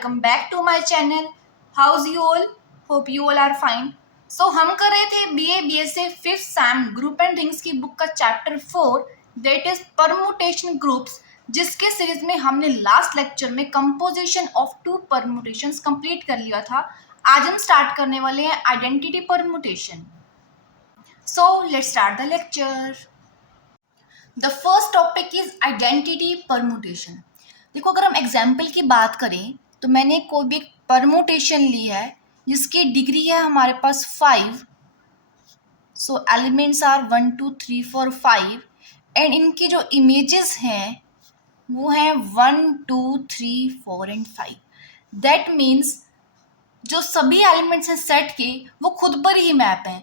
welcome back to my channel. How's you all? Hope you all are fine. So हम कर रहे थे BA BSc 5th SAM group and things की book का chapter 4 that is permutation groups, जिसके series में हमने last lecture में composition of two permutations complete कर लिया था. आज हम स्टार्ट करने वाले हैं identity permutation. So let's start the lecture. The first topic is identity permutation. देखो, अगर हम एग्जाम्पल की बात करें तो मैंने कोई भी एक परमुटेशन ली है जिसकी डिग्री है हमारे पास 5. सो एलिमेंट्स आर 1 2 3 4 5 एंड इनकी जो इमेजेस हैं वो हैं 1 2 3 4 एंड 5. दैट मीन्स जो सभी एलिमेंट्स हैं सेट के वो खुद पर ही मैप हैं.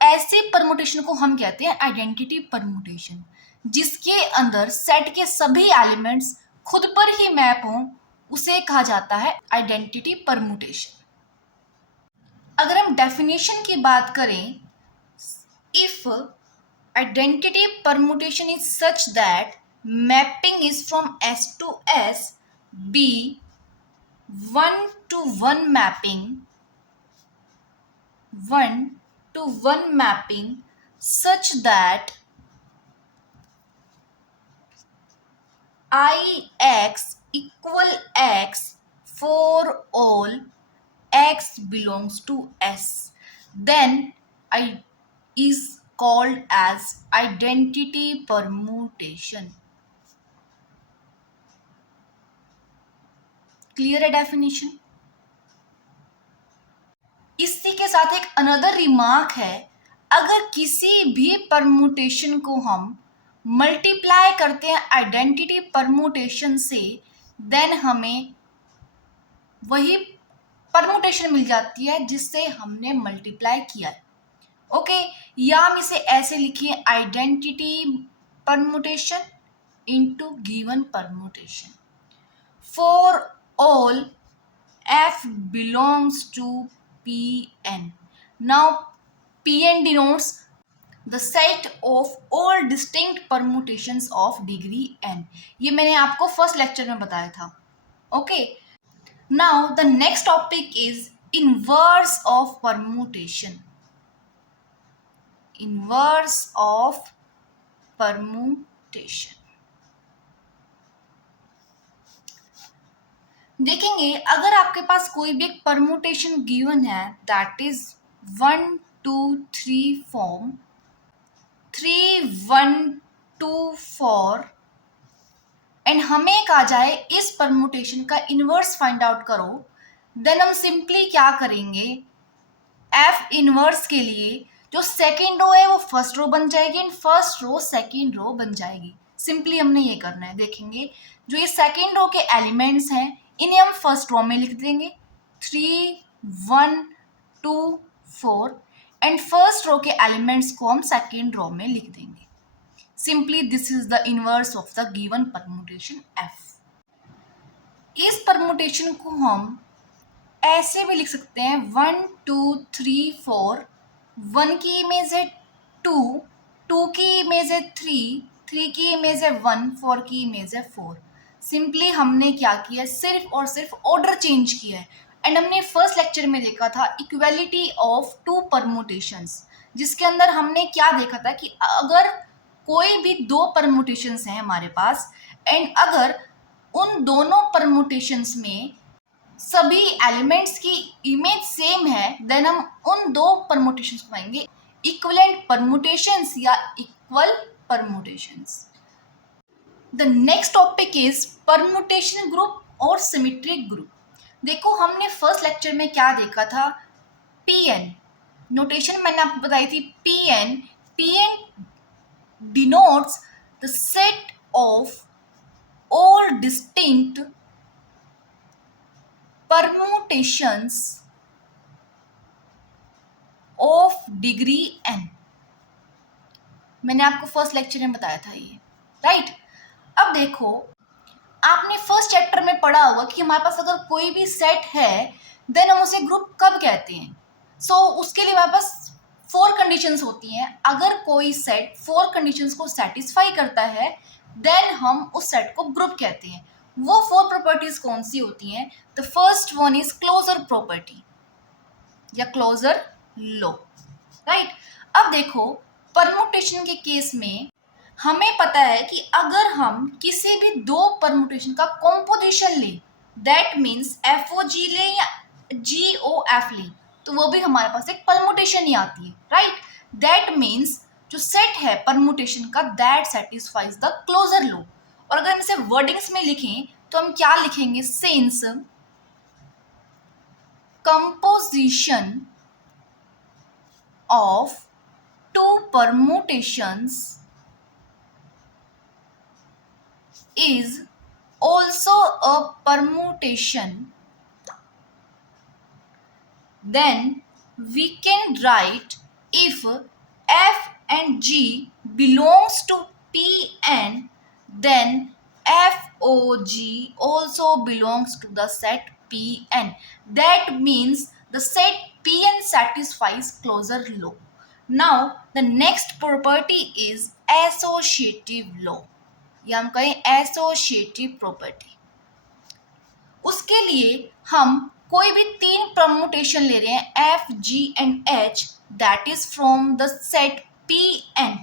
ऐसे परमुटेशन को हम कहते हैं आइडेंटिटी परमुटेशन, जिसके अंदर सेट के सभी एलिमेंट्स खुद पर ही मैप हों, उसे कहा जाता है आइडेंटिटी परमुटेशन. अगर हम डेफिनेशन की बात करें, if identity permutation is such that mapping is from S to S, B 1-to-1 mapping, 1-to-1 mapping such that Ix equal X for all X belongs to S, then I is called as identity permutation. Clear है definition? इसी के साथ एक another remark है, अगर किसी भी permutation को हम मल्टीप्लाई करते हैं आइडेंटिटी परमुटेशन से, देन हमें वही परमुटेशन मिल जाती है जिससे हमने मल्टीप्लाई किया है. ओके, या हम इसे ऐसे लिखिए, identity permutation into given permutation for all F belongs to Pn. Now Pn denotes the set of all distinct permutations of degree n. ये मैंने आपको फर्स्ट लेक्चर में बताया था. Okay, now the next topic is inverse of permutation. Inverse of permutation देखेंगे, अगर आपके पास कोई भी एक परमुटेशन गिवन है दैट इज 1 2 3 फॉर्म, 3 1 2 4 एंड हमें कहा जाए इस परमुटेशन का इनवर्स फाइंड आउट करो, देन हम सिंपली क्या करेंगे, F इनवर्स के लिए जो सेकेंड रो है वो फर्स्ट रो बन जाएगी and first row second row बन जाएगी. सिंपली हमने ये करना है. देखेंगे, जो ये सेकेंड रो के एलिमेंट्स हैं इन्हें हम फर्स्ट रो में लिख देंगे 3 1 2 4 एंड फर्स्ट रो के एलिमेंट्स को हम सेकेंड रो में लिख देंगे. Simply this is the inverse of the given permutation F. इस परमुटेशन को हम ऐसे भी लिख सकते हैं 1 2 3 4. 1 की इमेज है 2, 2 की इमेज है 3, 3 की इमेज है 1, 4 की इमेज है 4. सिंपली हमने क्या किया, सिर्फ और सिर्फ ऑर्डर चेंज किया है. एंड हमने फर्स्ट लेक्चर में देखा था इक्वालिटी ऑफ टू परमुटेशंस, जिसके अंदर हमने क्या देखा था कि अगर कोई भी दो परमुटेशंस हैं हमारे पास एंड अगर उन दोनों परमुटेशंस में सभी एलिमेंट्स की इमेज सेम है, देन हम उन दो परमुटेशंस को पाएंगे इक्विवेलेंट परमुटेशंस या equal permutations. The next topic is permutation group और सिमेट्रिक ग्रुप. देखो, हमने फर्स्ट लेक्चर में क्या देखा था, Pn नोटेशन मैंने आपको बताई थी. Pn denotes the set of all distinct permutations of degree n. मैंने आपको फर्स्ट लेक्चर में बताया था ये, राइट? अब देखो, आपने फर्स्ट चैप्टर में पढ़ा होगा कि हमारे पास अगर कोई भी सेट है देन हम उसे ग्रुप कब कहते हैं. सो उसके लिए हमारे पास 4 कंडीशंस होती हैं. अगर कोई सेट 4 कंडीशंस को सेटिस्फाई करता है देन हम उस सेट को ग्रुप कहते हैं. वो 4 प्रॉपर्टीज कौन सी होती हैं? The first one is closure property या क्लोजर लॉ, राइट। अब देखो, परमुटेशन के केस में हमें पता है कि अगर हम किसी भी दो परमुटेशन का कॉम्पोजिशन लें, दैट मीन्स FOG लें या GOF लें, तो वो भी हमारे पास एक परमुटेशन ही आती है, राइट। दैट मीन्स जो सेट है परमुटेशन का, that satisfies the closure law. और अगर हम इसे वर्डिंग्स में लिखें तो हम क्या लिखेंगे? Since composition of two permutations is also a permutation, then we can write if F and G belongs to Pn, then FOG also belongs to the set Pn. That means the set Pn satisfies closure law. Now the next property is associative law, या हम कहें associative property। उसके लिए हम कोई भी तीन permutation ले रहे हैं F, G and H, that is from the set Pn।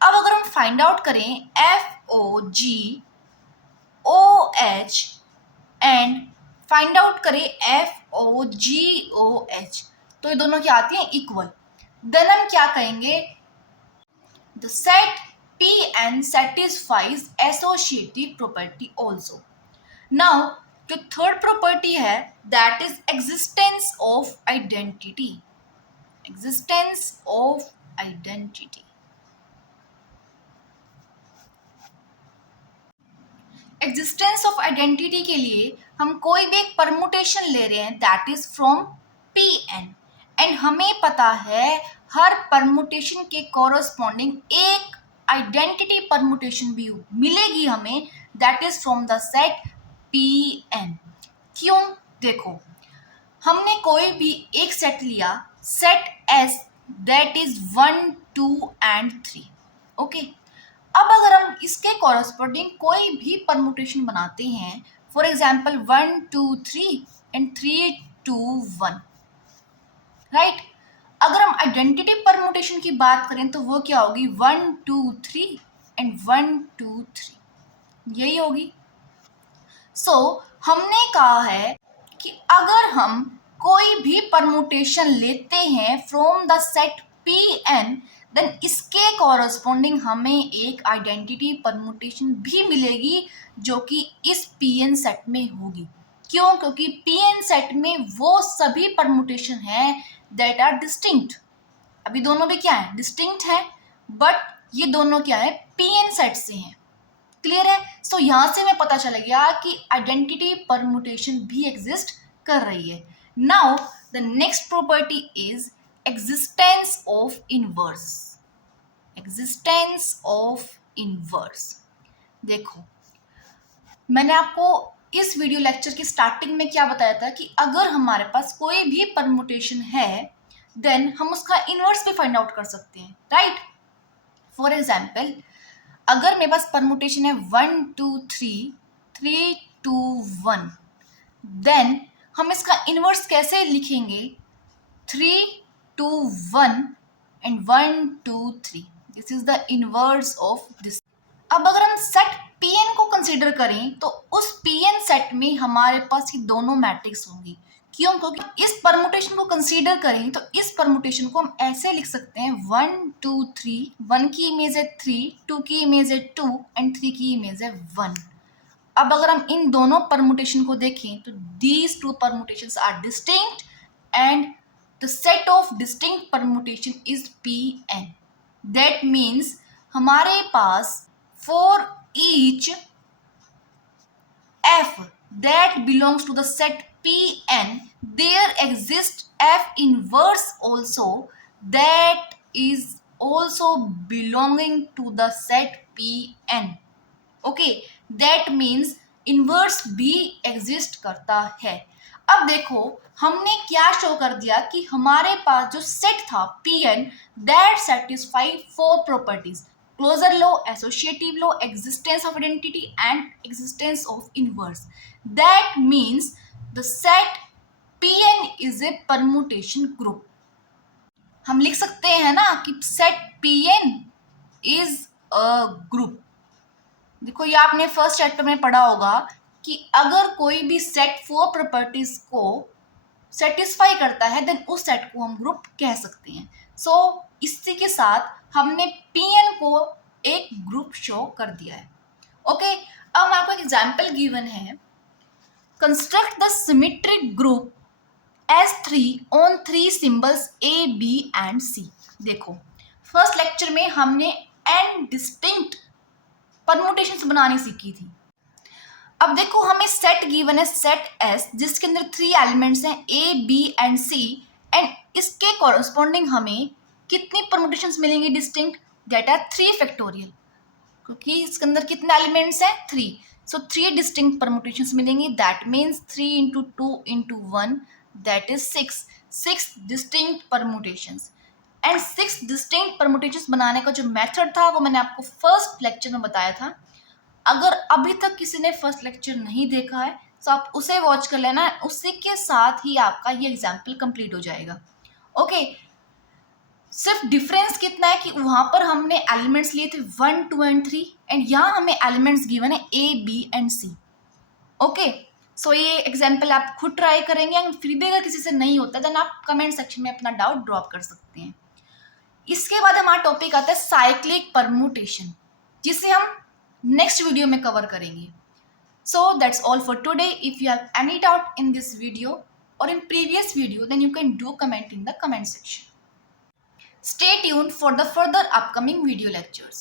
अब अगर हम फाइंड आउट करें FOG OH and find out करें FOGOH, तो ये दोनों क्या आती हैं? इक्वल। देन हम क्या कहेंगे? The set Pn satisfies associative property also. Now जो थर्ड प्रॉपर्टी है, that is existence of identity. Existence of identity, existence of identity के लिए हम कोई भी एक परमुटेशन ले रहे हैं, that is from Pn, and हमें पता है हर परमुटेशन के कॉरस्पॉन्डिंग एक आइडेंटिटी परमुटेशन भी मिलेगी हमें, that is from the set Pn। क्यों? देखो, हमने कोई भी एक सेट लिया, set S that is 1, 2 and 3, okay. अब अगर हम इसके कॉरस्पॉन्डिंग कोई भी परमुटेशन बनाते हैं, फॉर एग्जाम्पल 1, 2, 3 एंड 3, 2, 1, राइट। अगर हम आइडेंटिटी परमुटेशन की बात करें तो वो क्या होगी? 1, 2, 3 एंड 1, 2, 3, यही होगी। सो हमने कहा है कि अगर हम कोई भी परमुटेशन लेते हैं from the set Pn, then इसके कॉरस्पॉन्डिंग हमें एक आइडेंटिटी परमुटेशन भी मिलेगी जो कि इस Pn सेट में होगी। क्यों? क्योंकि Pn सेट में वो सभी परमुटेशन हैं दैट आर डिस्टिंक्ट। अभी दोनों भी क्या है? डिस्टिंक्ट है, बट ये दोनों क्या है? Pn सेट से हैं। क्लियर है? सो यहां से हमें पता चला गया कि आइडेंटिटी परमुटेशन भी एग्जिस्ट कर रही है। Now the next property is existence of inverse. Existence of inverse, देखो मैंने आपको इस वीडियो लेक्चर की स्टार्टिंग में क्या बताया था कि अगर हमारे पास कोई भी परमुटेशन है देन हम उसका इनवर्स भी फाइंड आउट कर सकते हैं, राइट। फॉर एग्जाम्पल, अगर मेरे पास परमुटेशन है 1, 2, 3, 3, 2, 1, देन हम इसका इनवर्स कैसे लिखेंगे? 3, 2, 1 and 1, 2, 3, this is the inverse of this. अब अगर हम सेट Pn को कंसीडर करें तो उस Pn सेट में हमारे पास ये दोनों मैट्रिक्स होंगी। क्यों? क्योंकि इस परमुटेशन को कंसीडर करें तो इस परमुटेशन को हम ऐसे लिख सकते हैं 1, 2, 3, 1 की इमेज है 3, 2 की इमेज है 2 एंड 3 की इमेज है 1। अब अगर हम इन दोनों परमुटेशन को देखें तो these two permutations are distinct and the set of distinct permutation is Pn। That means हमारे पास for each F that belongs to the set Pn, there exists F inverse also that is also belonging to the set Pn, okay, that means inverse भी exist करता है। अब देखो हमने क्या show कर दिया कि हमारे पास जो सेट था Pn that satisfy 4 properties। closure law, associative law, existence of identity and existence of inverse. That means the set Pn is a permutation group. हम लिख सकते हैं ना कि set Pn is a group. देखो ये आपने फर्स्ट चैप्टर में पढ़ा होगा कि अगर कोई भी सेट 4 प्रॉपर्टीज को सेटिस्फाई करता है देन उस सेट को हम ग्रुप कह सकते हैं. सो इसी के साथ हमने Pn को एक ग्रुप शो कर दिया है. ओके, अब आपको एक एग्जांपल गिवन है. Construct the symmetric group S3 on 3 symbols A, B and C. देखो फर्स्ट लेक्चर में हमने n डिस्टिंक्ट परमुटेशंस बनानी सीखी थी. अब देखो हमें सेट गिवन है सेट S जिसके अंदर 3 एलिमेंट्स हैं A, B and C and इसके कॉरस्पॉन्डिंग हमें कितनी परमुटेशंस मिलेंगी डिस्टिंक्ट? दैट आर 3 फैक्टोरियल, क्योंकि इसके अंदर कितने एलिमेंट्स हैं? 3. सो 3 डिस्टिंक्ट परमुटेशंस मिलेंगी. That means 3 into 2 into 1 that is 6 distinct permutations. And 6 distinct permutations बनाने का जो मेथड था वो मैंने आपको फर्स्ट लेक्चर में बताया था. अगर अभी तक किसी ने फर्स्ट लेक्चर नहीं देखा है तो आप उसे वॉच कर लेना. उसी के साथ ही आपका ये एग्जाम्पल कंप्लीट हो जाएगा. ओके, सिर्फ डिफरेंस कितना है कि वहां पर हमने एलिमेंट्स लिए थे 1, 2 एंड 3 एंड यहाँ हमें एलिमेंट्स गिवन है A, B and C. Okay, so ये एग्जाम्पल आप खुद ट्राई करेंगे एंड फिर भी अगर किसी से नहीं होता देन आप कमेंट सेक्शन में अपना डाउट ड्रॉप कर सकते हैं. इसके बाद हमारा टॉपिक आता है साइक्लिक परमुटेशन, जिसे हम नेक्स्ट वीडियो में कवर करेंगे. So that's all for today. If you have any doubt in this video और in previous video then you can do comment in the comment section. Stay tuned for the further upcoming video lectures.